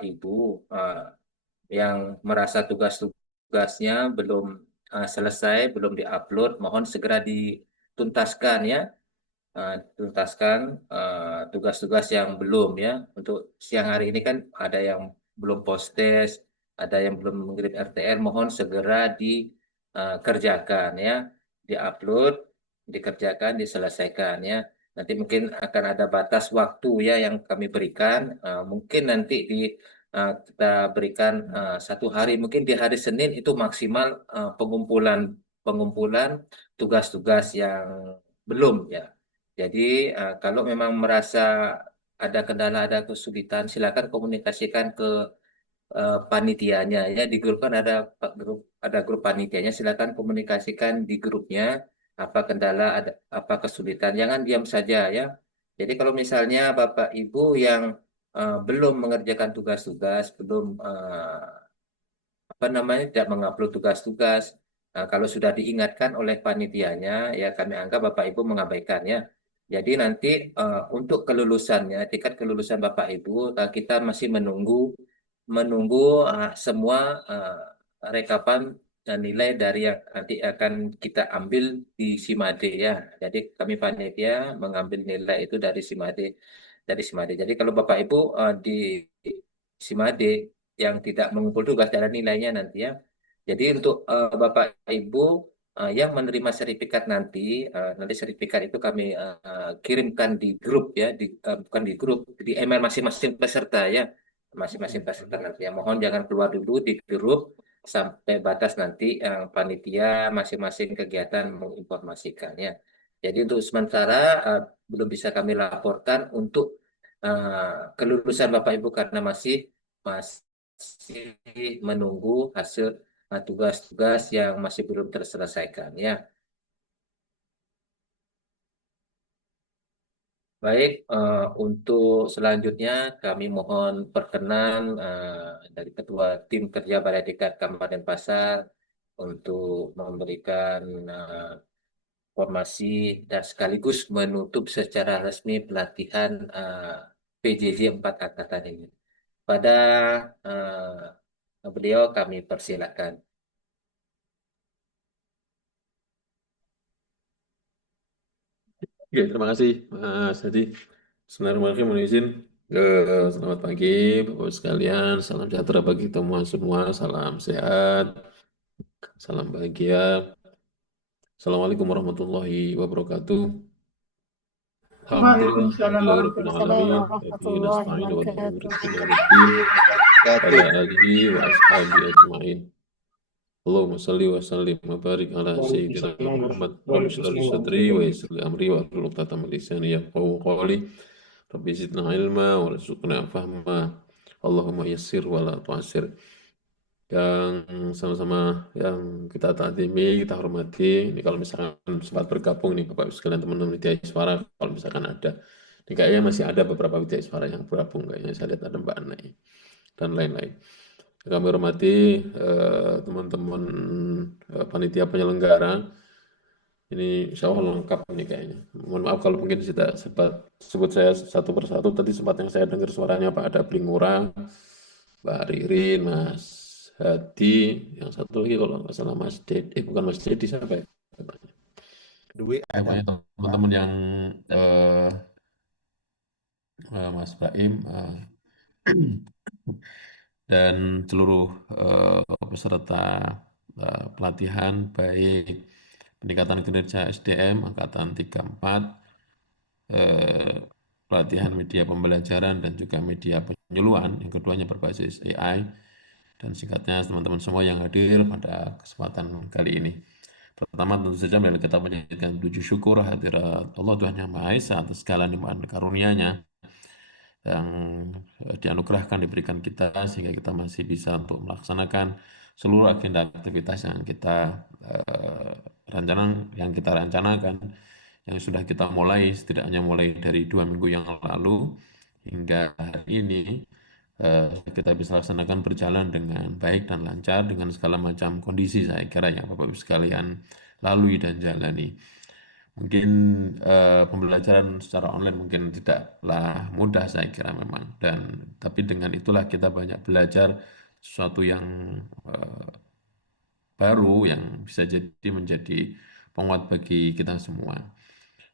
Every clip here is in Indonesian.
Ibu yang merasa tugas-tugasnya belum selesai, belum diupload, mohon segera dituntaskan ya. Tuntaskan tugas-tugas yang belum ya. Untuk siang hari ini kan ada yang belum postes, ada yang belum mengirim RTL, mohon segera dikerjakan ya, diupload, dikerjakan, diselesaikan ya. Nanti mungkin akan ada batas waktu ya yang kami berikan. Mungkin nanti kita berikan 1 hari, mungkin di hari Senin itu maksimal pengumpulan pengumpulan tugas-tugas yang belum ya. Jadi kalau memang merasa ada kendala, ada kesulitan, silakan komunikasikan ke panitianya ya. Di grup kan ada grup panitianya, silakan komunikasikan di grupnya apa kendala, ada apa kesulitan. Jangan diam saja ya. Jadi kalau misalnya Bapak Ibu yang belum mengerjakan tugas-tugas, belum apa namanya tidak mengupload tugas-tugas. Nah, kalau sudah diingatkan oleh panitianya, ya kami anggap Bapak Ibu mengabaikan ya. Jadi nanti untuk kelulusannya, tingkat kelulusan Bapak Ibu, kita masih menunggu menunggu semua rekapan dan nilai dari yang nanti akan kita ambil di SIMADE ya. Jadi kami panitia mengambil nilai itu dari SIMADE. Jadi kalau Bapak Ibu di SIMADE yang tidak mengumpul tugas ada nilainya nanti ya. Jadi untuk Bapak Ibu yang menerima sertifikat nanti sertifikat itu kami kirimkan di grup ya, bukan di grup, di email masing-masing peserta ya, masing-masing peserta nanti ya. Mohon jangan keluar dulu di grup sampai batas nanti yang panitia masing-masing kegiatan menginformasikannya. Jadi untuk sementara belum bisa kami laporkan untuk kelulusan Bapak Ibu karena masih menunggu hasil tugas-tugas yang masih belum terselesaikan ya. Baik, untuk selanjutnya kami mohon perkenan dari Ketua Tim Kerja Balai Diklat Kabupaten Pasar untuk memberikan informasi dan sekaligus menutup secara resmi pelatihan PJJ 4 angkatan ini. Pada beliau kami persilakan. Oke, terima kasih Mas Hadi. Bismillahirrahmanirrahim. Mohon izin. Selamat pagi Bapak sekalian. Salam sejahtera bagi kita semua. Salam sehat. Salam bahagia. Assalamualaikum warahmatullahi wabarakatuh. Waalaikumsalam Alhamdulillahirabbil alamin. warahmatullahi Wa bihi wabarakatuh. nasta'inu wa nu'minu ala alihi wa ashabihi ajma'in. Allahumma salli wa sallim wa barik ala sayyidina Muhammad wa bishlari sadri wa yassir li amri wa hlul 'uqdatam min lisani yafqahu qawli. Rabbi zidna ilma wa rzuqna fahma. Allahumma yassir wa la tu'assir. Yang sama-sama yang kita taatimi, kita hormati. Ini kalau misalkan sempat bergabung nih Bapak sekalian teman-teman Widya Iswara, kalau misalkan ada. Ini kayaknya masih ada beberapa Widya Iswara yang bergabung, kayaknya saya lihat ada Mbak Anai dan lain-lain. Kami hormati teman-teman panitia penyelenggara. Ini insya Allah lengkap nih kayaknya. Mohon maaf kalau mungkin tidak sempat sebut saya satu persatu. Tadi sempat yang saya dengar suaranya Pak ada Blingura, Mbak Ririn, Mas Hadi, yang satu lagi kalau nggak salah Mas Dedi, bukan Mas Dedi, siapa ya? Dwi ada. Pokoknya teman-teman yang Mas Baim dan seluruh peserta pelatihan baik peningkatan kinerja SDM angkatan 34, pelatihan media pembelajaran dan juga media penyuluhan, yang keduanya berbasis AI, dan singkatnya teman-teman semua yang hadir pada kesempatan kali ini. Pertama tentu saja mari kita panjatkan puji syukur hadirat Allah Tuhan Yang Maha Esa atas segala nikmat karunia-Nya yang dianugerahkan diberikan kita sehingga kita masih bisa untuk melaksanakan seluruh agenda aktivitas yang kita rencanakan, yang sudah kita mulai setidaknya mulai dari 2 minggu yang lalu hingga hari ini kita bisa laksanakan berjalan dengan baik dan lancar dengan segala macam kondisi saya kira yang Bapak Ibu sekalian lalui dan jalani. Mungkin pembelajaran secara online mungkin tidaklah mudah saya kira memang, dan tapi dengan itulah kita banyak belajar sesuatu yang eh, baru yang bisa jadi menjadi penguat bagi kita semua.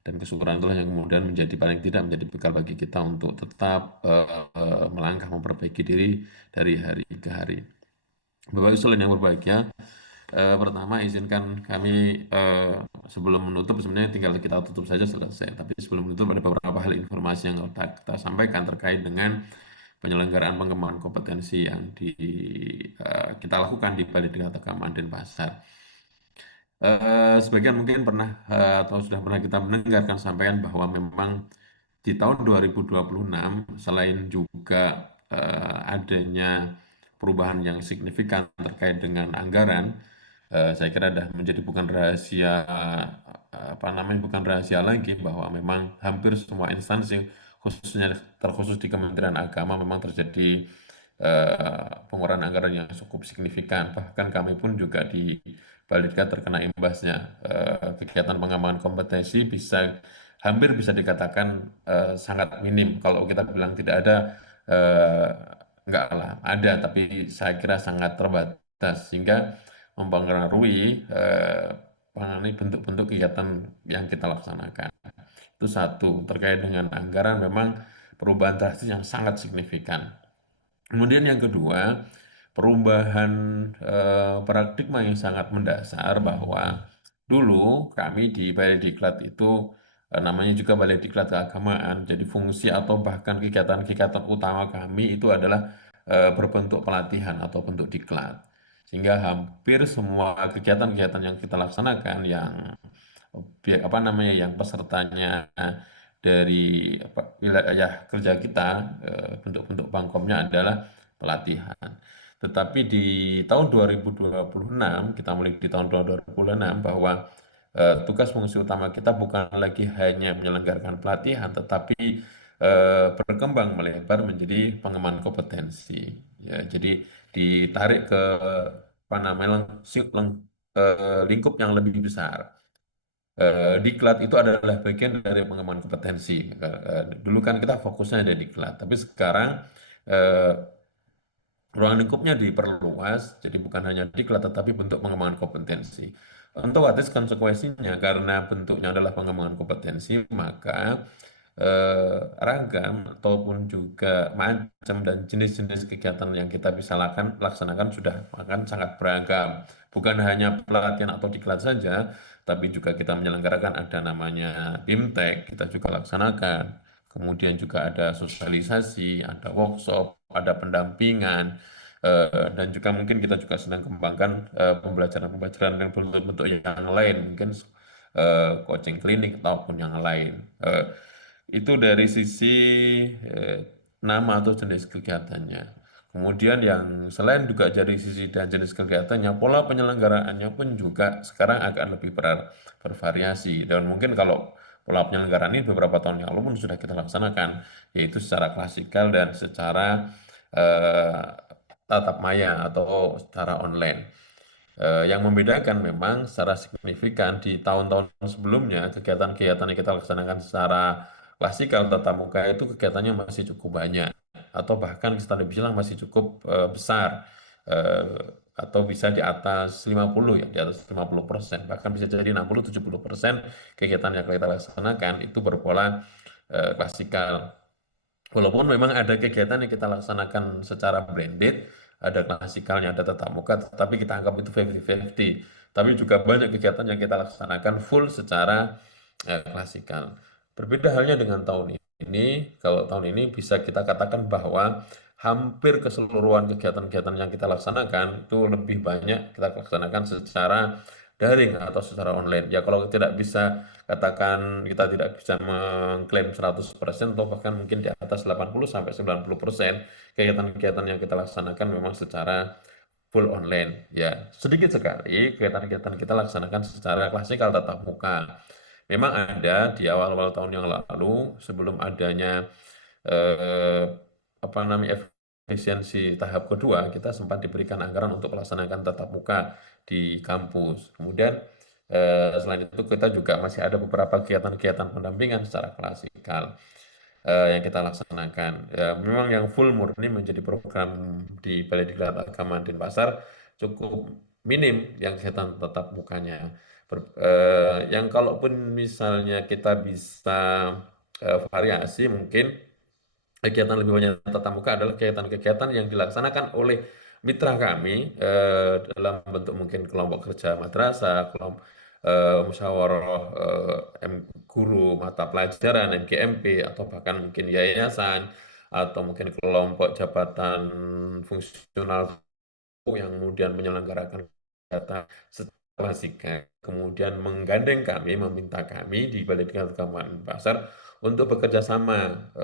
Dan kesyukuran itulah yang kemudian menjadi paling tidak menjadi bekal bagi kita untuk tetap melangkah memperbaiki diri dari hari ke hari. Bapak Ibu yang berbahagia, pertama izinkan kami sebelum menutup, sebenarnya tinggal kita tutup saja selesai. Tapi sebelum menutup ada beberapa hal informasi yang kita sampaikan terkait dengan penyelenggaraan pengembangan kompetensi yang kita lakukan di Balai Diklat Agama Denpasar. Sebagian mungkin pernah atau sudah pernah kita mendengarkan sampaikan bahwa memang di tahun 2026 selain juga adanya perubahan yang signifikan terkait dengan anggaran, saya kira dah menjadi bukan rahasia apa namanya, bukan rahasia lagi bahwa memang hampir semua instansi khususnya terkhusus di Kementerian Agama memang terjadi pengurangan anggaran yang cukup signifikan. Bahkan kami pun juga di Balidka terkena imbasnya. Kegiatan pengembangan kompetensi hampir bisa dikatakan sangat minim. Kalau kita bilang tidak ada, eh, enggak lah, ada, tapi saya kira sangat terbatas sehingga mempengaruhi bentuk-bentuk kegiatan yang kita laksanakan. Itu satu, terkait dengan anggaran memang perubahan drastis yang sangat signifikan. Kemudian yang kedua, perubahan paradigma yang sangat mendasar bahwa dulu kami di Balai Diklat itu namanya juga Balai Diklat Keagamaan. Jadi fungsi atau bahkan kegiatan-kegiatan utama kami itu adalah berbentuk pelatihan atau bentuk diklat. Sehingga hampir semua kegiatan-kegiatan yang kita laksanakan yang apa namanya yang pesertanya dari wilayah kerja kita, bentuk-bentuk bangkomnya adalah pelatihan. Tetapi di tahun 2026, kita mulai di tahun 2026 bahwa tugas fungsi utama kita bukan lagi hanya menyelenggarakan pelatihan, tetapi berkembang melebar menjadi pengembangan kompetensi. Ya, jadi ditarik ke apa namanya lingkup yang lebih besar. Diklat itu adalah bagian dari pengembangan kompetensi. Dulu kan kita fokusnya ada diklat, tapi sekarang eh, ruang lingkupnya diperluas, jadi bukan hanya diklat, tetapi bentuk pengembangan kompetensi. Otomatis konsekuensinya karena bentuknya adalah pengembangan kompetensi, maka ragam ataupun juga macam dan jenis-jenis kegiatan yang kita bisa laksanakan sudah akan sangat beragam. Bukan hanya pelatihan atau diklat saja, tapi juga kita menyelenggarakan ada namanya BIMTEK, kita juga laksanakan. Kemudian juga ada sosialisasi, ada workshop, ada pendampingan, dan juga mungkin kita juga sedang kembangkan pembelajaran-pembelajaran yang bentuk-bentuk yang lain, mungkin coaching klinik ataupun yang lain. Itu dari sisi eh, nama atau jenis kegiatannya. Kemudian yang selain juga dari sisi dan jenis kegiatannya, pola penyelenggaraannya pun juga sekarang agak lebih bervariasi. Dan mungkin kalau pola penyelenggaraan ini beberapa tahun yang lalu pun sudah kita laksanakan, yaitu secara klasikal dan secara eh, tatap maya atau secara online. Yang membedakan memang secara signifikan di tahun-tahun sebelumnya, kegiatan-kegiatan yang kita laksanakan secara klasikal tatap muka itu kegiatannya masih cukup banyak, atau bahkan kita lebih bilang masih cukup besar, atau bisa di atas 50 ya, di atas 50%, bahkan bisa jadi 60-70% kegiatan yang kita laksanakan itu berpola klasikal. Walaupun memang ada kegiatan yang kita laksanakan secara blended, ada klasikalnya, ada tatap muka, tapi kita anggap itu 50-50. Tapi juga banyak kegiatan yang kita laksanakan full secara klasikal. Berbeda halnya dengan tahun ini, kalau tahun ini bisa kita katakan bahwa hampir keseluruhan kegiatan-kegiatan yang kita laksanakan itu lebih banyak kita laksanakan secara daring atau secara online. Ya kalau tidak bisa katakan kita tidak bisa mengklaim 100% atau bahkan mungkin di atas 80-90% kegiatan-kegiatan yang kita laksanakan memang secara full online. Ya, sedikit sekali kegiatan-kegiatan kita laksanakan secara klasikal tatap muka. Memang ada di awal-awal tahun yang lalu sebelum adanya eh, apa namanya efisiensi tahap kedua, kita sempat diberikan anggaran untuk melaksanakan tatap muka di kampus. Kemudian Selain itu kita juga masih ada beberapa kegiatan-kegiatan pendampingan secara klasikal yang kita laksanakan. Memang yang full murni menjadi program di Balai Diklat Agama Denpasar cukup minim yang kegiatan tatap mukanya. Yang kalaupun misalnya kita bisa variasi mungkin kegiatan lebih banyak tatap muka adalah kegiatan-kegiatan yang dilaksanakan oleh mitra kami dalam bentuk mungkin kelompok kerja madrasah, kelompok musyawarah guru mata pelajaran MGMP atau bahkan mungkin yayasan atau mungkin kelompok jabatan fungsional yang kemudian menyelenggarakan data setelah kemudian menggandeng kami, meminta kami di Balai Diklat Kabupaten Pasar untuk bekerja sama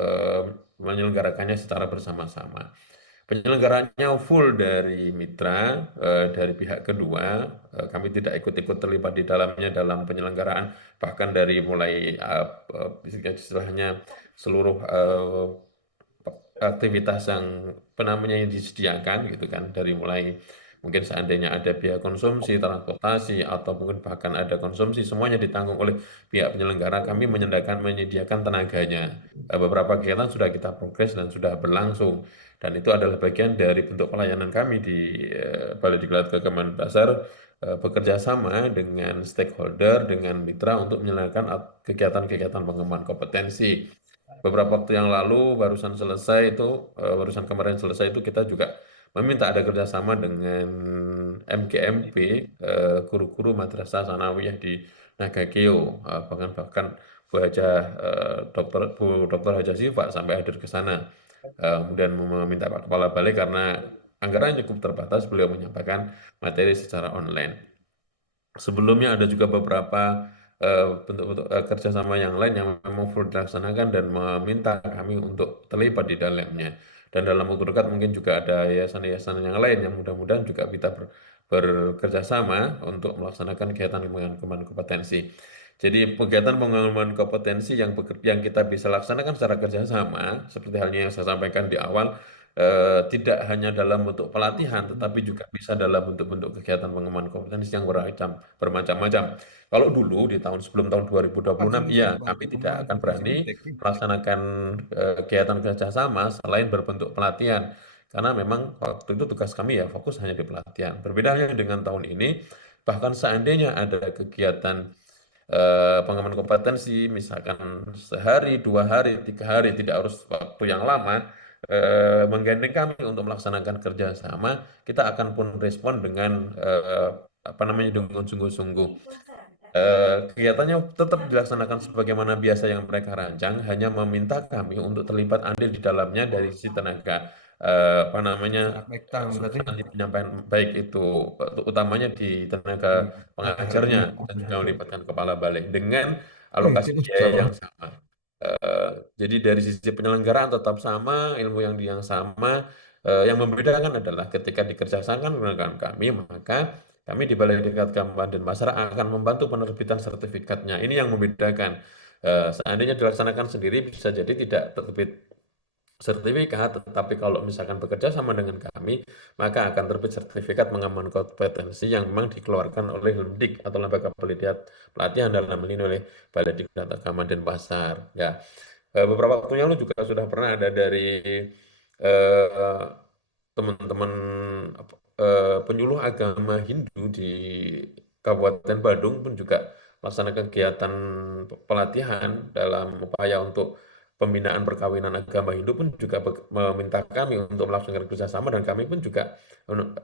menyelenggarakannya secara bersama-sama. Penyelenggaranya full dari mitra, dari pihak kedua, kami tidak ikut-ikut terlibat di dalamnya dalam penyelenggaraan, bahkan dari mulai istilahnya seluruh aktivitas yang namanya yang disediakan gitu kan, dari mulai mungkin seandainya ada biaya konsumsi, transportasi atau mungkin bahkan ada konsumsi, semuanya ditanggung oleh pihak penyelenggara. Kami menyediakan tenaganya. Beberapa kegiatan sudah kita progres dan sudah berlangsung, dan itu adalah bagian dari bentuk pelayanan kami di Balai Diklat Keagamaan Dasar, bekerja sama dengan stakeholder, dengan mitra untuk menyelenggarakan kegiatan-kegiatan pengembangan kompetensi. Beberapa waktu yang lalu barusan kemarin selesai itu kita juga meminta ada kerjasama dengan MGMP, guru-guru madrasah sanawiyah di Nagakeo, bahkan Bu Haja, Bu Dr. Haja Siva sampai hadir ke sana. Kemudian meminta Pak Kepala Balai karena anggarannya cukup terbatas, beliau menyampaikan materi secara online. Sebelumnya ada juga beberapa bentuk-bentuk kerjasama yang lain yang memang full dilaksanakan dan meminta kami untuk terlibat di dalamnya. Dan dalam waktu dekat mungkin juga ada yayasan-yayasan yang lain yang mudah-mudahan juga kita bekerja sama untuk melaksanakan kegiatan pengembangan kompetensi. Jadi kegiatan pengembangan kompetensi yang kita bisa laksanakan secara kerjasama, seperti halnya yang saya sampaikan di awal, tidak hanya dalam bentuk pelatihan, tetapi juga bisa dalam bentuk-bentuk kegiatan pengembangan kompetensi yang bermacam-macam. Kalau dulu di sebelum tahun 2026, iya kami tidak akan berani melaksanakan kegiatan kerjasama selain berbentuk pelatihan, karena memang waktu itu tugas kami ya fokus hanya di pelatihan. Berbedanya dengan tahun ini, bahkan seandainya ada kegiatan pengembangan kompetensi, misalkan sehari, 2 hari, 3 hari, tidak harus waktu yang lama, menggandeng kami untuk melaksanakan kerjasama, kita akan pun respon dengan apa namanya dengan sungguh-sungguh. Kegiatannya tetap dilaksanakan sebagaimana biasa yang mereka rancang, hanya meminta kami untuk terlibat andil di dalamnya dari sisi tenaga apa namanya substansi penyampaian, baik itu utamanya di tenaga pengajarnya dan juga melibatkan kepala balai dengan alokasi biaya yang sama. Jadi dari sisi penyelenggaraan tetap sama, ilmu yang sama. Yang membedakan adalah ketika dikerjasakan dengan kami, maka kami di Balai Diklat Kabupaten Denpasar akan membantu penerbitan sertifikatnya. Ini yang membedakan. Seandainya dilaksanakan sendiri bisa jadi tidak terbit sertifikat, tetapi kalau misalkan bekerja sama dengan kami, maka akan terbit sertifikat pengembangan kompetensi yang memang dikeluarkan oleh LEMDIK atau Lembaga Pelatihan dalam hal ini oleh Balai Diklat Agama Denpasar. Ya, beberapa waktu yang lalu juga sudah pernah ada dari eh, teman-teman penyuluh agama Hindu di Kabupaten Badung pun juga melaksanakan kegiatan pelatihan dalam upaya untuk pembinaan perkawinan agama Hindu, pun juga meminta kami untuk melaksanakan kerjasama, dan kami pun juga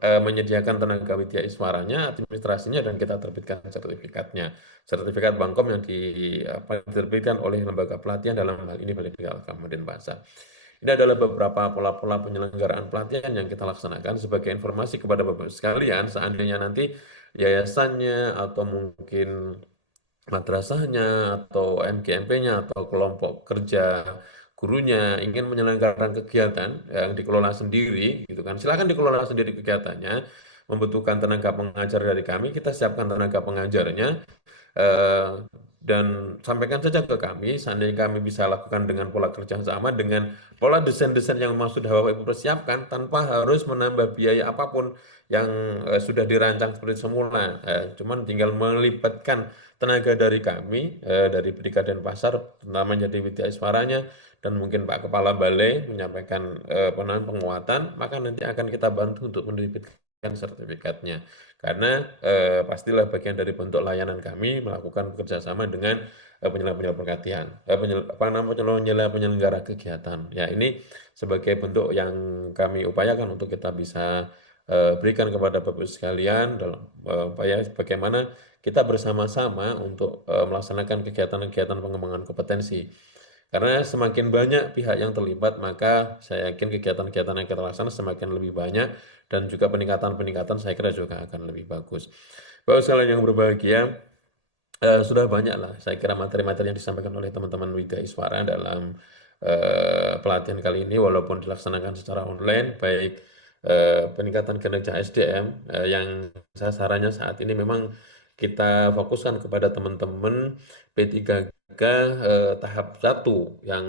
menyediakan tenaga widya iswaranya, administrasinya, dan kita terbitkan sertifikatnya. Sertifikat Bangkom yang diterbitkan oleh lembaga pelatihan dalam hal ini Balai Diklat Agama Denpasar. Ini adalah beberapa pola-pola penyelenggaraan pelatihan yang kita laksanakan. Sebagai informasi kepada Bapak sekalian, seandainya nanti yayasannya atau mungkin madrasahnya atau MGMP-nya atau kelompok kerja gurunya ingin menyelenggarakan kegiatan yang dikelola sendiri gitu kan, silakan dikelola sendiri kegiatannya. Membutuhkan tenaga pengajar dari kami, kita siapkan tenaga pengajarnya. dan sampaikan saja ke kami, seandainya kami bisa lakukan dengan pola kerja sama, dengan pola desain-desain yang memang sudah Bapak Ibu persiapkan, tanpa harus menambah biaya apapun yang sudah dirancang seperti semula. Cuman tinggal melibatkan tenaga dari kami, dari Brigade Denpasar, terutama jadi Widya Iswaranya, dan mungkin Pak Kepala Balai menyampaikan penguatan, maka nanti akan kita bantu untuk menerbitkan sertifikatnya. Karena pastilah bagian dari bentuk layanan kami melakukan bekerjasama dengan penyelenggara pelatihan, penyelenggara kegiatan. Ya, ini sebagai bentuk yang kami upayakan untuk kita bisa berikan kepada Bapak Ibu sekalian dalam upaya bagaimana kita bersama-sama untuk melaksanakan kegiatan-kegiatan pengembangan kompetensi. Karena semakin banyak pihak yang terlibat, maka saya yakin kegiatan-kegiatan yang kita laksanakan semakin lebih banyak, dan juga peningkatan-peningkatan saya kira juga akan lebih bagus. Bapak sekalian yang berbahagia, sudah banyak lah saya kira materi-materi yang disampaikan oleh teman-teman Widya Iswara dalam pelatihan kali ini, walaupun dilaksanakan secara online, baik peningkatan kinerja SDM yang sasarannya saat ini memang kita fokuskan kepada teman-teman P3K tahap 1 yang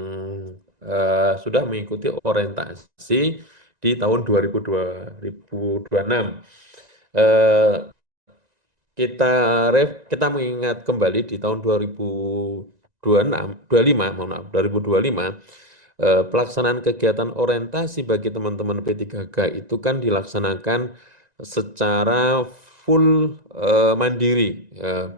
sudah mengikuti orientasi di tahun 2026. Kita mengingat kembali di tahun 2025, pelaksanaan kegiatan orientasi bagi teman-teman P3K itu kan dilaksanakan secara full mandiri,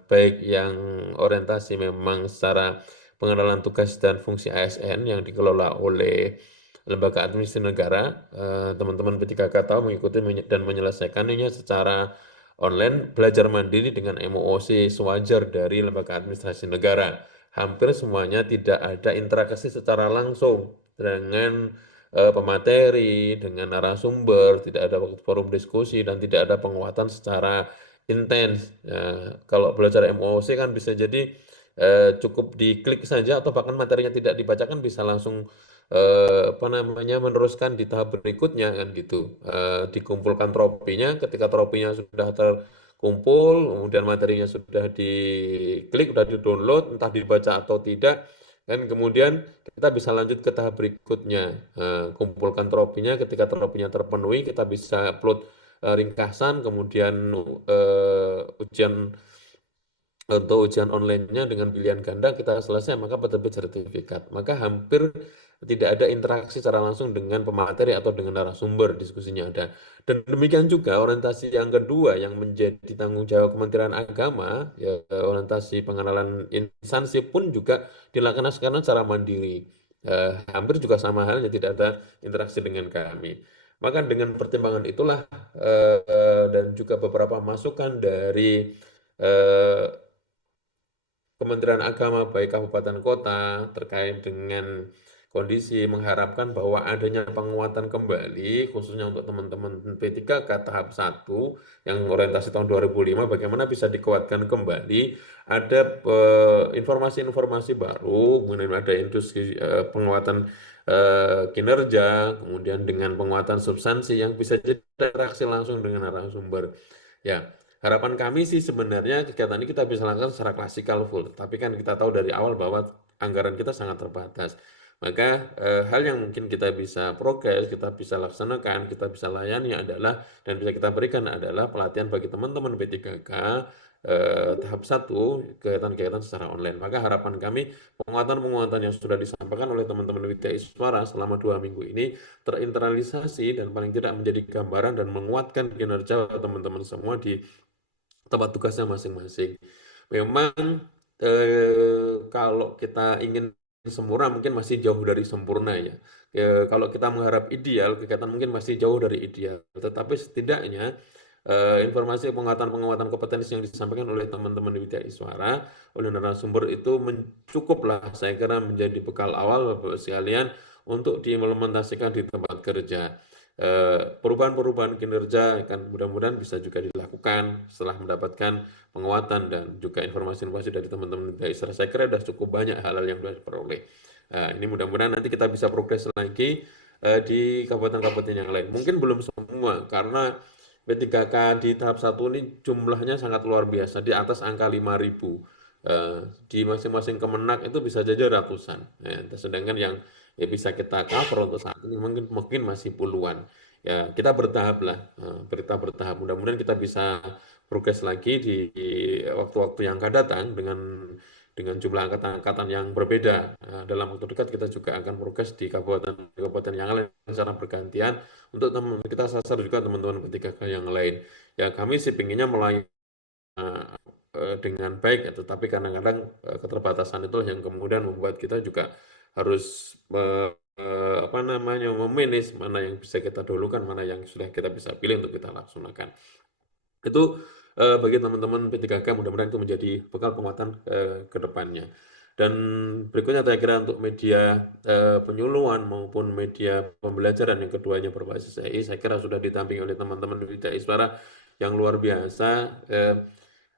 baik yang orientasi memang secara pengenalan tugas dan fungsi ASN yang dikelola oleh Lembaga Administrasi Negara, teman-teman P3K tahu mengikuti dan menyelesaikannya secara online, belajar mandiri dengan MOOC sewajar dari Lembaga Administrasi Negara. Hampir semuanya tidak ada interaksi secara langsung dengan pemateri, dengan narasumber, tidak ada forum diskusi, dan tidak ada penguatan secara intens. Kalau belajar MOOC kan bisa jadi cukup diklik saja, atau bahkan materinya tidak dibacakan bisa langsung meneruskan di tahap berikutnya kan gitu. Dikumpulkan tropinya, ketika tropinya sudah terkumpul, kemudian materinya sudah diklik, sudah di-download, entah dibaca atau tidak, kan kemudian kita bisa lanjut ke tahap berikutnya. Kumpulkan tropinya, ketika tropinya terpenuhi kita bisa upload ringkasan, kemudian ujian untuk ujian online-nya dengan pilihan ganda kita selesai, maka penerbit sertifikat. Maka hampir tidak ada interaksi secara langsung dengan pemateri atau dengan narasumber, diskusinya ada. Dan demikian juga orientasi yang kedua yang menjadi tanggung jawab Kementerian Agama, ya, orientasi pengenalan instansi pun juga dilakukan sekarang secara mandiri. Hampir juga sama halnya, tidak ada interaksi dengan kami. Maka dengan pertimbangan itulah dan juga beberapa masukan dari Kementerian Agama baik kabupaten kota terkait dengan kondisi mengharapkan bahwa adanya penguatan kembali khususnya untuk teman-teman P3K tahap 1 yang orientasi tahun 2005, bagaimana bisa dikuatkan kembali, ada informasi-informasi baru, kemudian ada industri penguatan kinerja, kemudian dengan penguatan substansi yang bisa jadi interaksi langsung dengan narasumber. Ya, harapan kami sih sebenarnya kegiatan ini kita bisa lakukan secara klasikal full, tapi kan kita tahu dari awal bahwa anggaran kita sangat terbatas. Maka hal yang mungkin kita bisa progres, kita bisa laksanakan, kita bisa layani adalah, dan bisa kita berikan adalah pelatihan bagi teman-teman P3K tahap 1, kegiatan-kegiatan secara online. Maka harapan kami penguatan-penguatan yang sudah disampaikan oleh teman-teman Widya Iswara selama 2 minggu ini terinternalisasi dan paling tidak menjadi gambaran dan menguatkan kinerja teman-teman semua di tempat tugasnya masing-masing. Memang kalau kita ingin sempurna mungkin masih jauh dari sempurna ya. Kalau kita mengharap ideal, kegiatan mungkin masih jauh dari ideal. Tetapi setidaknya informasi penguatan-penguatan kompetensi yang disampaikan oleh teman-teman di Widya Iswara, oleh narasumber itu cukuplah saya kira menjadi bekal awal Bapak sekalian untuk diimplementasikan di tempat kerja. Perubahan-perubahan kinerja kan mudah-mudahan bisa juga dilakukan setelah mendapatkan penguatan dan juga informasi-informasi dari teman-teman dari Isra. Saya kira sudah cukup banyak hal-hal yang sudah diperoleh. Ini mudah-mudahan nanti kita bisa progres lagi di kabupaten-kabupaten yang lain. Mungkin belum semua karena P3K di tahap 1 ini jumlahnya sangat luar biasa, di atas angka 5.000. Di masing-masing kemenak itu bisa saja ratusan. Ya, sedangkan yang bisa kita cover untuk saat ini mungkin masih puluhan. Ya, kita bertahap lah, kita bertahap. Mudah-mudahan kita bisa progres lagi di waktu-waktu yang akan datang dengan jumlah angkatan-angkatan yang berbeda. Dalam waktu dekat kita juga akan progres di kabupaten-kabupaten yang lain secara bergantian untuk kita sasar juga teman-teman P3K yang lain. Ya kami sih pinginnya mulai dengan baik ya, tetapi kadang-kadang keterbatasan itu yang kemudian membuat kita juga harus apa namanya memanage mana yang bisa kita dahulukan, mana yang sudah kita bisa pilih untuk kita laksanakan. Itu bagi teman-teman P3K mudah-mudahan itu menjadi bekal penguatan ke depannya. Dan berikutnya saya kira untuk media penyuluhan maupun media pembelajaran yang keduanya berbasis AI, saya kira sudah ditampingi oleh teman-teman Widya Iswara yang luar biasa.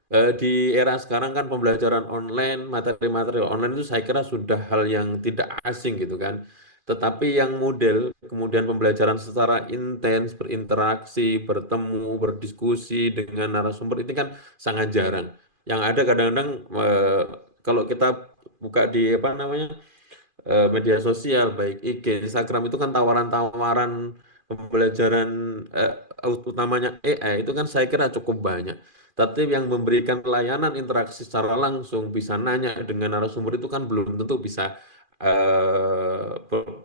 Di era sekarang kan pembelajaran online, materi-materi online itu saya kira sudah hal yang tidak asing gitu kan. Tetapi yang model kemudian pembelajaran secara intens, berinteraksi, bertemu, berdiskusi dengan narasumber ini kan sangat jarang. Yang ada kadang-kadang kalau kita buka di apa namanya media sosial baik IG, Instagram itu kan tawaran-tawaran pembelajaran utamanya AI itu kan saya kira cukup banyak. Tapi yang memberikan layanan interaksi secara langsung bisa nanya dengan narasumber itu kan belum tentu bisa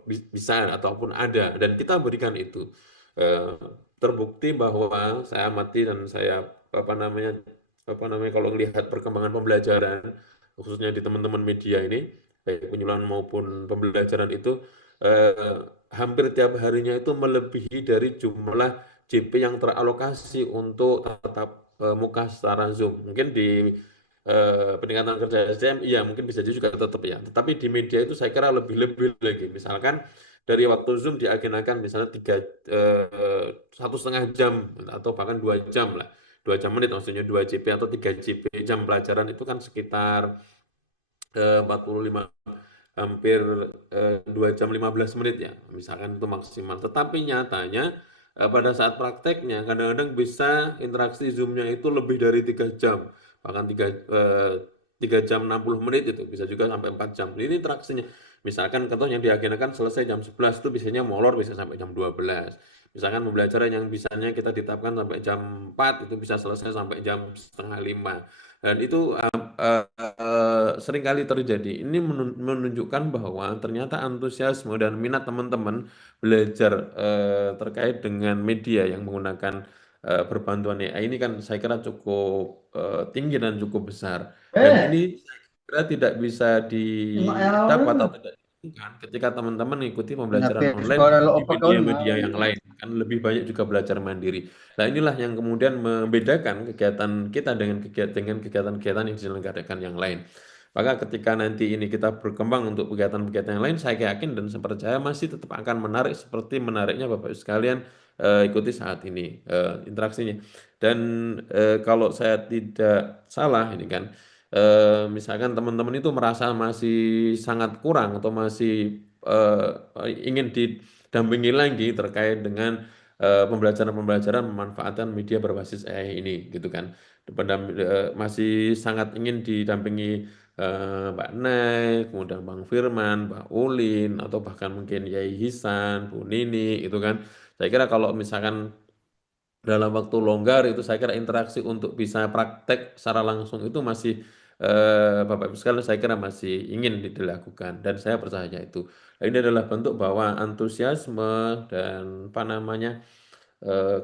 bisa ataupun ada dan kita berikan itu. Eh, Terbukti bahwa saya amati dan saya apa namanya kalau melihat perkembangan pembelajaran khususnya di teman-teman media ini baik penyuluhan maupun pembelajaran itu eh, hampir tiap harinya itu melebihi dari jumlah JP yang teralokasi untuk tatap muka secara Zoom. Mungkin di peningkatan kerja SDM, iya mungkin bisa juga tetap ya. Tetapi di media itu saya kira lebih-lebih lagi. Misalkan dari waktu Zoom diagendakan misalnya 1,5 jam atau bahkan 2 jam lah. 2 jam menit maksudnya 2 JP atau 3 JP jam pelajaran itu kan sekitar 45 hampir 2 jam 15 menit ya misalkan itu maksimal tetapi nyatanya pada saat prakteknya kadang-kadang bisa interaksi Zoom-nya itu lebih dari 3 jam bahkan 3 jam 60 menit itu bisa juga sampai 4 jam ini interaksinya misalkan contoh yang diagendakan selesai jam 11 itu biasanya molor bisa sampai jam 12 misalkan pembelajaran yang bisanya kita tetapkan sampai jam 4 itu bisa selesai sampai jam setengah 5 dan itu seringkali terjadi. Ini menunjukkan bahwa ternyata antusiasme dan minat teman-teman belajar terkait dengan media yang menggunakan berbantuan AI ini kan saya kira cukup tinggi dan cukup besar. Dan ini saya kira tidak bisa didapat atau tidak dilakukan ketika teman-teman mengikuti pembelajaran online di media-media yang lain. Kan lebih banyak juga belajar mandiri. Nah, inilah yang kemudian membedakan kegiatan kita dengan kegiatan-kegiatan yang diselenggarakan yang lain. Maka ketika nanti ini kita berkembang untuk kegiatan-kegiatan yang lain, saya yakin dan saya percaya masih tetap akan menarik seperti menariknya Bapak Ibu sekalian ikuti saat ini interaksinya. Dan kalau saya tidak salah ini kan, misalkan teman-teman itu merasa masih sangat kurang atau masih ingin didampingi lagi terkait dengan pembelajaran-pembelajaran memanfaatkan media berbasis AI ini gitu kan. Masih sangat ingin didampingi Mbak Nay, kemudian Bang Firman, Mbak Ulin, atau bahkan mungkin Yai Hisan, Bu Nini, itu kan. Saya kira kalau misalkan dalam waktu longgar itu saya kira interaksi untuk bisa praktek secara langsung itu masih Bapak Ibu sekalian saya kira masih ingin dilakukan dan saya percaya itu. Ini adalah bentuk bahwa antusiasme dan apa namanya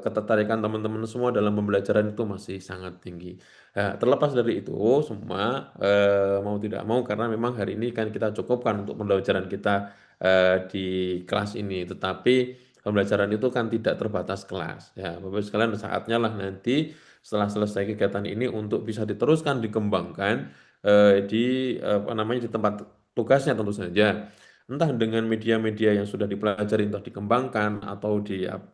ketertarikan teman-teman semua dalam pembelajaran itu masih sangat tinggi. Nah, terlepas dari itu semua mau tidak mau karena memang hari ini kan kita cukupkan untuk pembelajaran kita di kelas ini, tetapi pembelajaran itu kan tidak terbatas kelas. Ya, Bapak Ibu sekalian saatnya lah nanti setelah selesai kegiatan ini untuk bisa diteruskan dikembangkan di apa namanya di tempat tugasnya tentu saja entah dengan media-media yang sudah dipelajari entah dikembangkan atau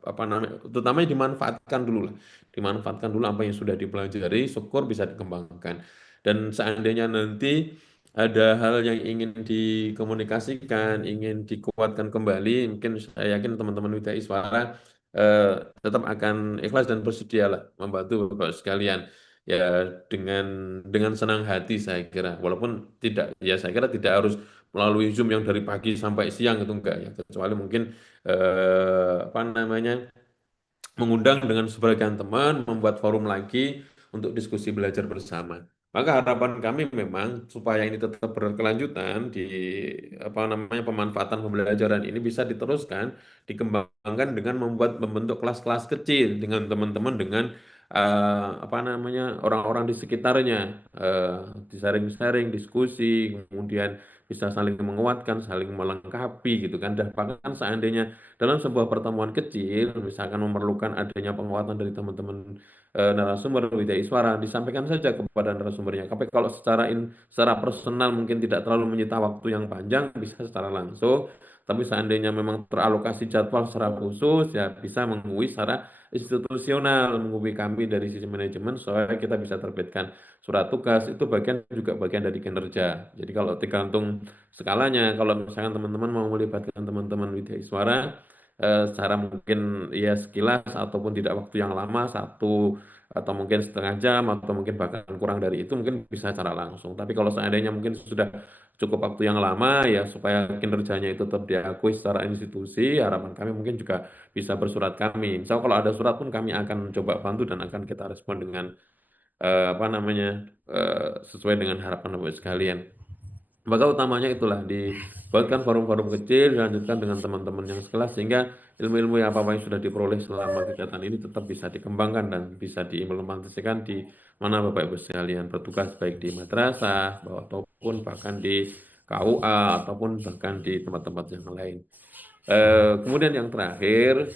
apa namanya terutama dimanfaatkan dulu lah dimanfaatkan dulu apa yang sudah dipelajari syukur bisa dikembangkan dan seandainya nanti ada hal yang ingin dikomunikasikan ingin dikuatkan kembali mungkin saya yakin teman-teman Widya Iswara tetap akan ikhlas dan bersedia lah membantu Bapak sekalian ya dengan senang hati saya kira. Walaupun tidak, ya saya kira tidak harus melalui Zoom yang dari pagi sampai siang itu enggak ya. Kecuali mungkin apa namanya, mengundang dengan sebagian teman, membuat forum lagi untuk diskusi belajar bersama. Maka harapan kami memang supaya ini tetap berkelanjutan di apa namanya, pemanfaatan pembelajaran ini bisa diteruskan, dikembangkan dengan membentuk kelas-kelas kecil dengan teman-teman, dengan apa namanya, orang-orang di sekitarnya, sharing-sharing, diskusi, kemudian bisa saling menguatkan, saling melengkapi gitu kan. Dan bahkan seandainya dalam sebuah pertemuan kecil, misalkan memerlukan adanya penguatan dari teman-teman narasumber Widya Iswara, disampaikan saja kepada narasumbernya. Tapi kalau secara personal mungkin tidak terlalu menyita waktu yang panjang, bisa secara langsung. Tapi seandainya memang teralokasi jadwal secara khusus, ya bisa menghubungi secara institusional, menghubungi kami dari sisi manajemen supaya kita bisa terbitkan surat tugas. Itu juga bagian dari kinerja. Jadi kalau tergantung skalanya, kalau misalkan teman-teman mau melibatkan teman-teman Widya Iswara secara mungkin ya sekilas ataupun tidak waktu yang lama, 1 atau mungkin setengah jam atau mungkin bahkan kurang dari itu, mungkin bisa secara langsung. Tapi kalau seandainya mungkin sudah cukup waktu yang lama, ya supaya kinerjanya itu tetap diakui secara institusi, harapan kami mungkin juga bisa bersurat kami. Misal kalau ada surat pun kami akan coba bantu dan akan kita respon dengan apa namanya, sesuai dengan harapan Bapak sekalian. Maka utamanya itulah dibuatkan forum-forum kecil, dilanjutkan dengan teman-teman yang sekelas, sehingga ilmu-ilmu yang apa yang sudah diperoleh selama kegiatan ini tetap bisa dikembangkan dan bisa diimplementasikan di mana Bapak Ibu sekalian bertugas, baik di madrasah ataupun bahkan di KUA ataupun bahkan di tempat-tempat yang lain. Kemudian yang terakhir,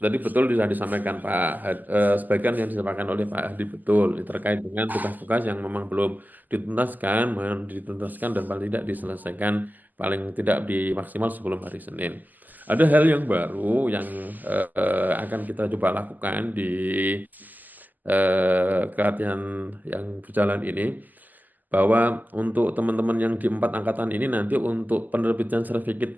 tadi betul sudah disampaikan sebagian yang disampaikan oleh Pak Hadi betul terkait dengan tugas-tugas yang memang belum dituntaskan dan paling tidak diselesaikan, paling tidak di maksimal sebelum hari Senin. Ada hal yang baru yang akan kita coba lakukan di pelatihan yang berjalan ini, bahwa untuk teman-teman yang di 4 angkatan ini nanti untuk penerbitan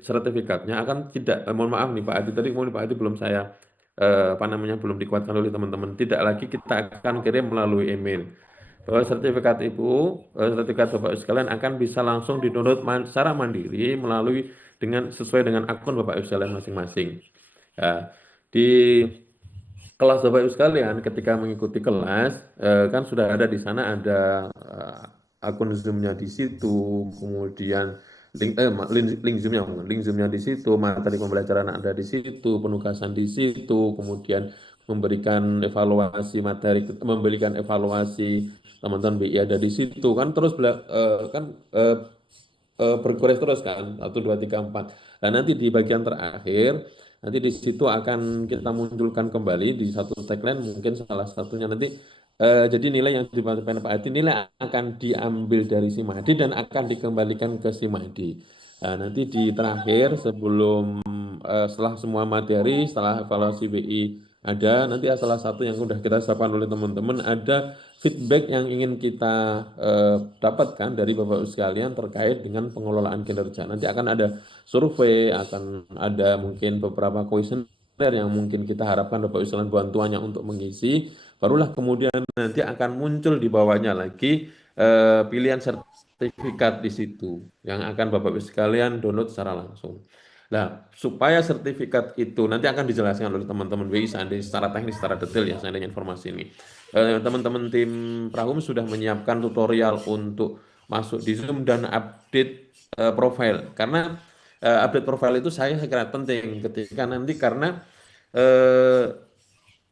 sertifikatnya akan tidak, mohon maaf nih Pak Adi, tadi mohon Pak Adi belum saya apa namanya, belum dikuatkan oleh teman-teman, tidak lagi kita akan kirim melalui email, bahwa sertifikat Bapak Ibu sekalian akan bisa langsung di-download secara mandiri melalui sesuai dengan akun Bapak Ibu sekalian masing-masing. Ya, di kelas Bapak Ibu sekalian ketika mengikuti kelas, kan sudah ada di sana, ada akun Zoom-nya di situ, kemudian link Zoom-nya, link Zoom-nya di situ, materi pembelajaran ada di situ, penugasan di situ, kemudian memberikan evaluasi teman-teman BI ada di situ kan, terus kan bergores terus kan, 1, 2, 3, 4. Nah nanti di bagian terakhir, nanti di situ akan kita munculkan kembali di satu tagline, mungkin salah satunya nanti, jadi nilai yang dipakai Pak Adi, nilai akan diambil dari si Mahdi dan akan dikembalikan ke si Mahdi. Nah, nanti di terakhir sebelum setelah semua materi, setelah evaluasi BI ada, nanti salah satu yang sudah kita siapkan oleh teman-teman, ada feedback yang ingin kita dapatkan dari Bapak Ibu sekalian terkait dengan pengelolaan kinerja. Nanti akan ada survei, akan ada mungkin beberapa kuesioner yang mungkin kita harapkan Bapak Ibu sekalian bantuannya untuk mengisi. Barulah kemudian nanti akan muncul di bawahnya lagi pilihan sertifikat di situ yang akan Bapak Ibu sekalian download secara langsung. Nah, supaya sertifikat itu nanti akan dijelaskan oleh teman-teman BI secara teknis, secara detail ya, seandainya informasi ini. Teman-teman tim Prahum sudah menyiapkan tutorial untuk masuk di Zoom dan update profile. Karena update profile itu saya kira penting ketika nanti, karena eh,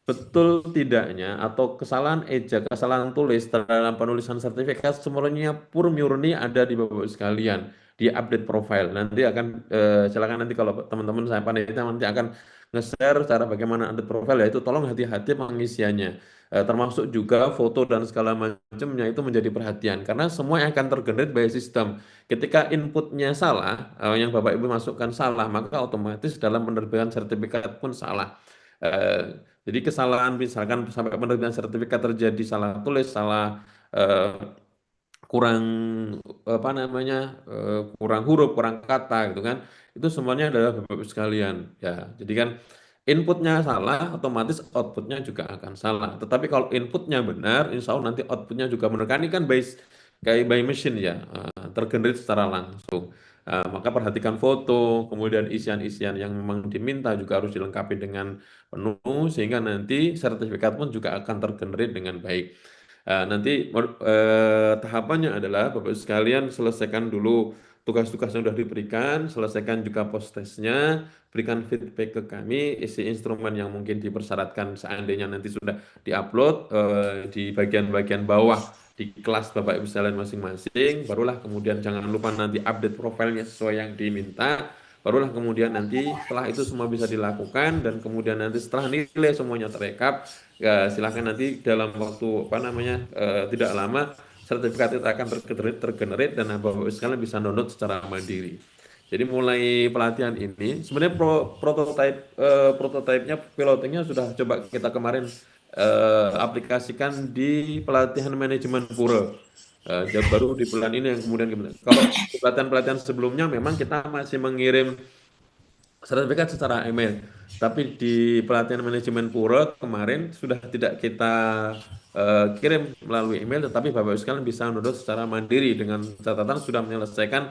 betul tidaknya atau kesalahan ejak, kesalahan tulis dalam penulisan sertifikat semuanya murni ada di Bapak sekalian di update profile. Nanti akan silakan nanti kalau teman-teman saya panitia nanti akan nge-share cara bagaimana update profile, yaitu tolong hati-hati pengisiannya. Termasuk juga foto dan segala macamnya itu menjadi perhatian karena semua yang akan tergenerate by sistem. Ketika inputnya salah, yang Bapak Ibu masukkan salah, maka otomatis dalam penerbitan sertifikat pun salah. Jadi kesalahan misalkan sampai penerbitan sertifikat terjadi salah tulis, salah kurang apa namanya, kurang huruf, kurang kata gitu kan. Itu semuanya adalah Bapak Ibu sekalian ya. Jadi kan Inputnya salah, otomatis outputnya juga akan salah. Tetapi kalau inputnya benar, insya Allah nanti outputnya juga benar. Kan ini kan kayak by machine ya, tergenerate secara langsung. Maka perhatikan foto, kemudian isian-isian yang memang diminta juga harus dilengkapi dengan penuh, sehingga nanti sertifikat pun juga akan tergenerate dengan baik. Nanti tahapannya adalah Bapak Ibu sekalian selesaikan dulu tugas-tugas yang sudah diberikan, selesaikan juga post-testnya, berikan feedback ke kami, isi instrumen yang mungkin dipersyaratkan seandainya nanti sudah diupload di bagian-bagian bawah di kelas Bapak Ibu sekalian masing-masing, barulah kemudian jangan lupa nanti update profilnya sesuai yang diminta, barulah kemudian nanti setelah itu semua bisa dilakukan dan kemudian nanti setelah nilai semuanya terekap, ya, silahkan nanti dalam waktu tidak lama sertifikat itu akan tergenerate dan Bapak Ibu sekalian bisa download secara mandiri. Jadi mulai pelatihan ini sebenarnya prototipenya pilotingnya sudah coba kita kemarin aplikasikan di pelatihan manajemen pura. Baru di bulan ini yang kemudian kalau pelatihan-pelatihan sebelumnya memang kita masih mengirim sertifikat secara email. Tapi di pelatihan manajemen pura kemarin sudah tidak kita kirim melalui email, tetapi Bapak Ibu sekalian bisa download secara mandiri dengan catatan sudah menyelesaikan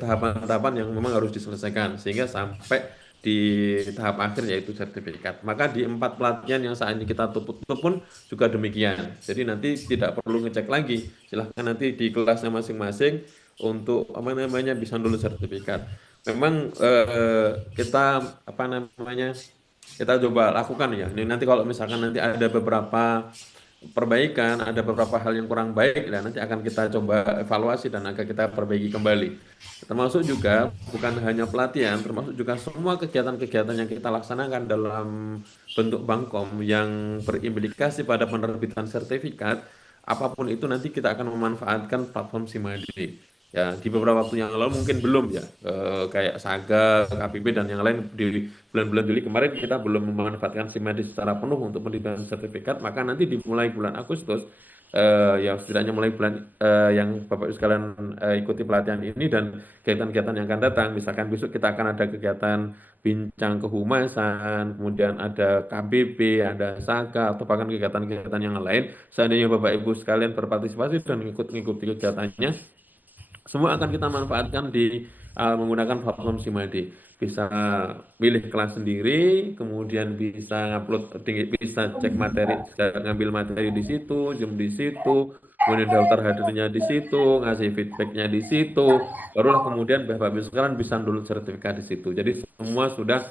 tahapan-tahapan yang memang harus diselesaikan sehingga sampai di tahap akhir yaitu sertifikat. Maka di 4 pelatihan yang saat ini kita tutup pun juga demikian. Jadi nanti tidak perlu ngecek lagi. Silahkan nanti di kelasnya masing-masing untuk bisa download sertifikat. Memang kita coba lakukan ya. Ini nanti kalau misalkan nanti ada beberapa perbaikan, ada beberapa hal yang kurang baik, dan nanti akan kita coba evaluasi dan akan kita perbaiki kembali. Termasuk juga bukan hanya pelatihan, termasuk juga semua kegiatan-kegiatan yang kita laksanakan dalam bentuk Bangkom yang berimplikasi pada penerbitan sertifikat, apapun itu nanti kita akan memanfaatkan platform Simadi. Ya, di beberapa waktu yang lalu mungkin belum ya, kayak Saga, KPB dan yang lain di bulan-bulan Juli kemarin kita belum memanfaatkan Simadi secara penuh untuk pendidikan sertifikat, maka nanti dimulai bulan Agustus, ya setidaknya mulai bulan yang Bapak Ibu sekalian ikuti pelatihan ini dan kegiatan-kegiatan yang akan datang, misalkan besok kita akan ada kegiatan bincang kehumasan, kemudian ada KBB, ada Saga, atau bahkan kegiatan-kegiatan yang lain, seandainya Bapak Ibu sekalian berpartisipasi dan mengikuti kegiatannya, semua akan kita manfaatkan di menggunakan platform Simadi. Bisa pilih kelas sendiri, kemudian bisa upload, bisa cek materi, bisa ngambil materi di situ, Zoom di situ, kemudian daftar hadirnya di situ, ngasih feedbacknya di situ, barulah kemudian Bapak Ibu sekarang bisa download sertifikat di situ. Jadi semua sudah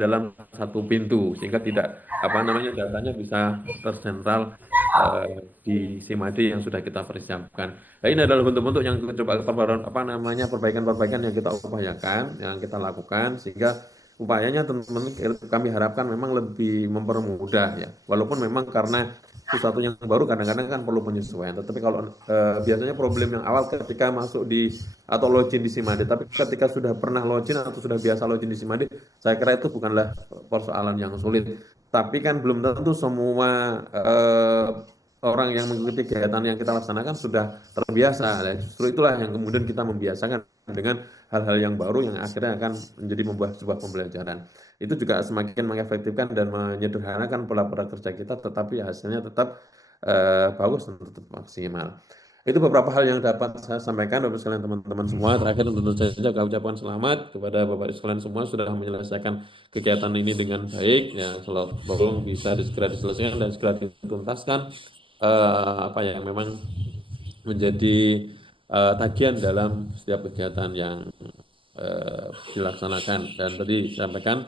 dalam satu pintu, sehingga tidak datanya bisa tersentral di Simadi yang sudah kita persiapkan. Nah, ini adalah bentuk-bentuk yang coba perbaikan-perbaikan yang kita upayakan, yang kita lakukan sehingga upayanya teman-teman kami harapkan memang lebih mempermudah ya. Walaupun memang karena sesuatu yang baru kadang-kadang kan perlu penyesuaian. Tetapi kalau biasanya problem yang awal ketika masuk atau login di Simadi, tapi ketika sudah pernah login atau sudah biasa login di Simadi, saya kira itu bukanlah persoalan yang sulit. Tapi kan belum tentu semua orang yang mengikuti kegiatan yang kita laksanakan sudah terbiasa. Dan justru itulah yang kemudian kita membiasakan dengan hal-hal yang baru yang akhirnya akan menjadi membuat sebuah pembelajaran. Itu juga semakin mengefektifkan dan menyederhanakan pola kerja kita, tetapi hasilnya tetap bagus dan tetap maksimal. Itu beberapa hal yang dapat saya sampaikan Bapak sekalian teman-teman semua. Terakhir tentu saja kami ucapkan selamat kepada Bapak sekalian semua sudah menyelesaikan kegiatan ini dengan baik. Ya, tolong bisa segera diselesaikan dan segera dituntaskan apa yang memang menjadi tagihan dalam setiap kegiatan yang dilaksanakan. Dan tadi sampaikan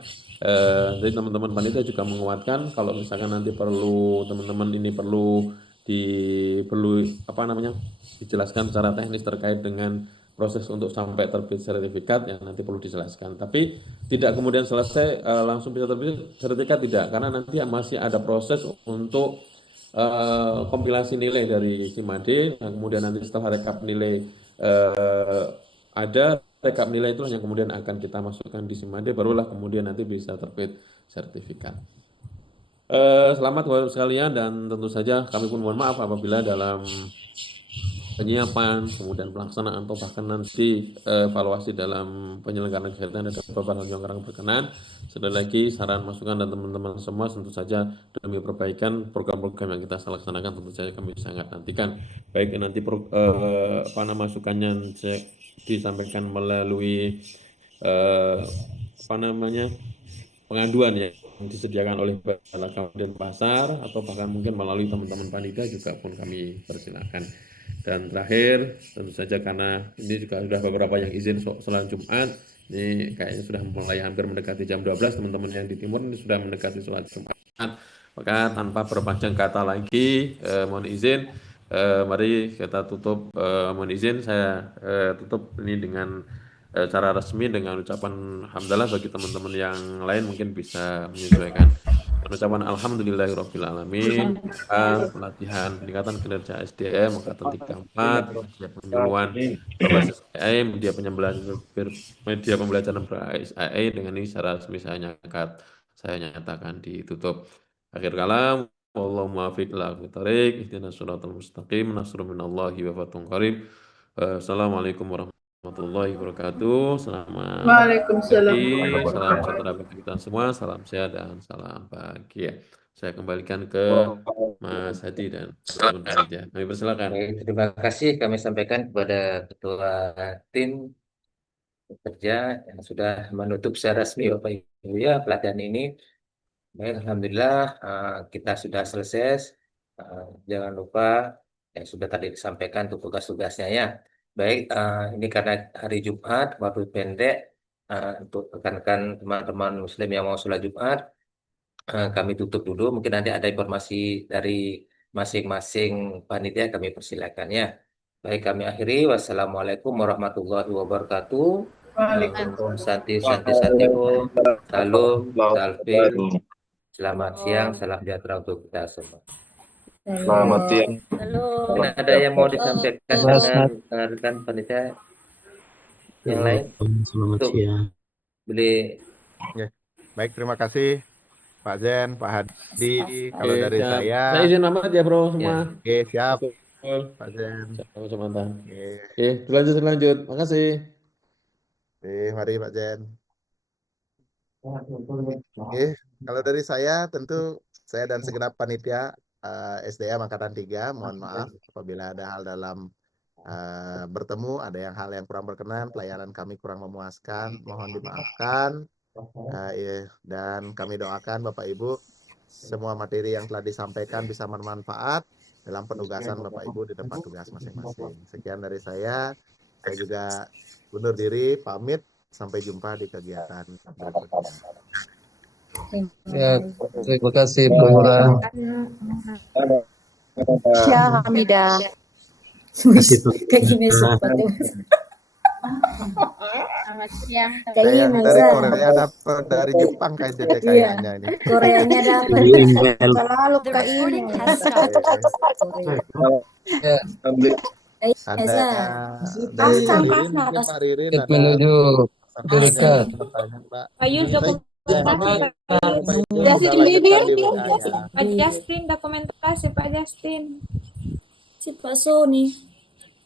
jadi teman-teman panitia juga menguatkan kalau misalkan nanti teman-teman ini perlu dijelaskan secara teknis terkait dengan proses untuk sampai terbit sertifikat yang nanti perlu dijelaskan. Tapi tidak kemudian selesai langsung bisa terbit sertifikat, tidak, karena nanti masih ada proses untuk kompilasi nilai dari Simade. Nah, kemudian nanti setelah rekap nilai rekap nilai itulah yang kemudian akan kita masukkan di Simade, barulah kemudian nanti bisa terbit sertifikat. Selamat Bapak sekalian, dan tentu saja kami pun mohon maaf apabila dalam penyiapan, kemudian pelaksanaan, atau bahkan nanti evaluasi dalam penyelenggaraan kegiatan ada beberapa hal yang kurang berkenan. Sekali lagi saran masukan dan teman-teman semua tentu saja demi perbaikan program-program yang kita laksanakan tentu saja kami sangat nantikan. Baik nanti masukannya disampaikan melalui apa namanya pengaduan yang disediakan oleh Balai dan Pasar atau bahkan mungkin melalui teman-teman panitia juga pun kami persilakan. Dan terakhir tentu saja karena ini juga sudah beberapa yang izin sholat Jumat, ini kayaknya sudah mulai hampir mendekati jam 12, teman-teman yang di timur ini sudah mendekati sholat Jumat. Maka tanpa berpanjang kata lagi, mohon izin, mari kita tutup, mohon izin saya tutup ini dengan cara resmi dengan ucapan hamdalah. Bagi teman-teman yang lain mungkin bisa menyesuaikan. Ucapan alhamdulillahirabbil alamin, pelatihan peningkatan kinerja SDM angkatan 34, penyuluhan berbasis AI, media pembelajaran berbasis AI dengan ini secara resmi saya nyatakan ditutup. Akhir kalam, wallahumma muwaffiq ila aqwamit thoriq, ihdinas siratal mustaqim, nasrun minallahi wa fathun qarib. Assalamualaikum warahmatullahi wabarakatuh. Selamat Waalaikumsalam. pagi, salam sejahtera bagi kita semua, salam sehat dan salam bahagia. Saya kembalikan ke Mas Hadi dan teman-teman panitia. Kami persilakan. Baik, terima kasih kami sampaikan kepada Ketua Tim Kerja yang sudah menutup secara resmi Bapak Ibu ya pelatihan ini. Baik, alhamdulillah kita sudah selesai. Jangan lupa yang sudah tadi disampaikan untuk tugas-tugasnya ya. Baik, ini karena hari Jumat, waktu pendek untuk rekan-rekan teman-teman Muslim yang mau sholat Jumat, kami tutup dulu. Mungkin nanti ada informasi dari masing-masing panitia kami persilakan ya. Baik, kami akhiri. Wassalamualaikum warahmatullahi wabarakatuh. Om Santi Santi Santi Om. Salam, Talfil. Selamat siang, salam sejahtera untuk kita semua. Selamat siang. Mungkin ada yang mau disampaikan dengan rekan panitia yang lain? Selamat Untuk siang. beli Baik, terima kasih Pak Zen, Pak Hadi. Kalau Oke, dari siap. saya, Saya izin amat ya bro semua. oke, siap Betul. Pak Zen. Sama mantan. Oke, Oke, lanjut. Makasih. oke, mari Pak Zen. Oke, kalau dari saya tentu saya dan segenap panitia SDM Angkatan 3, mohon maaf apabila ada hal dalam bertemu, ada hal yang kurang berkenan, pelayanan kami kurang memuaskan, mohon dimaafkan. Dan kami doakan Bapak Ibu semua materi yang telah disampaikan bisa bermanfaat dalam penugasan Bapak Ibu di tempat tugas masing-masing. Sekian dari saya juga undur diri, pamit, sampai jumpa di kegiatan berikutnya. Ya, terima kasih Bu Murah. Syah Hamidah. Kayak gini seperti Selamat siang. kayaknya Yang dari Maza. Korea dapat dari Jepang kayaknya ini. Koreanya dapat. Email. Selalu ke ini. Ya, Ada dari Ririn, mungkin Pak Ririn kita ada menuju direkat. pertanyaan Pak. Pak Yus dokumentasi. Justin Bieber. Pak Justin dokumentasi Pak Justin. Si Pak Sony.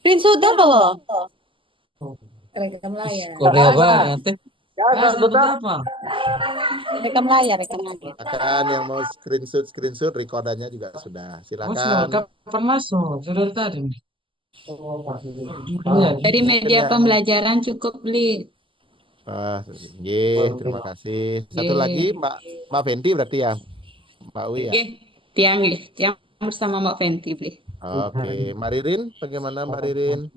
Screenshot dulu. Rekam layar. Korea banget. Rekam layar. Akan yang mau screenshot recordannya juga sudah. Silakan. Kapan masuk? Sudah tadi. Dari media pembelajaran cukup beli. Terima kasih. Satu lagi Mbak Fenty berarti ya, Mbak Wi ya. Tiang bersama Mbak Fenty beli. Oke, Mbak Ririn, bagaimana Mbak Ririn?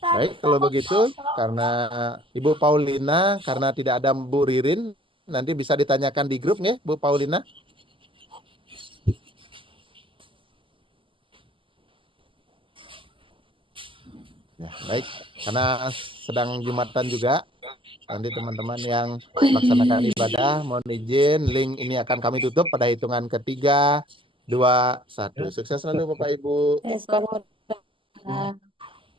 Baik, kalau begitu karena Ibu Paulina, karena tidak ada Bu Ririn, nanti bisa ditanyakan di grup nih, Bu Paulina. Ya, baik, karena sedang Jumatan juga, nanti teman-teman yang melaksanakan ibadah, mohon izin, link ini akan kami tutup pada hitungan 3, 2, 1. Sukses selalu Bapak Ibu.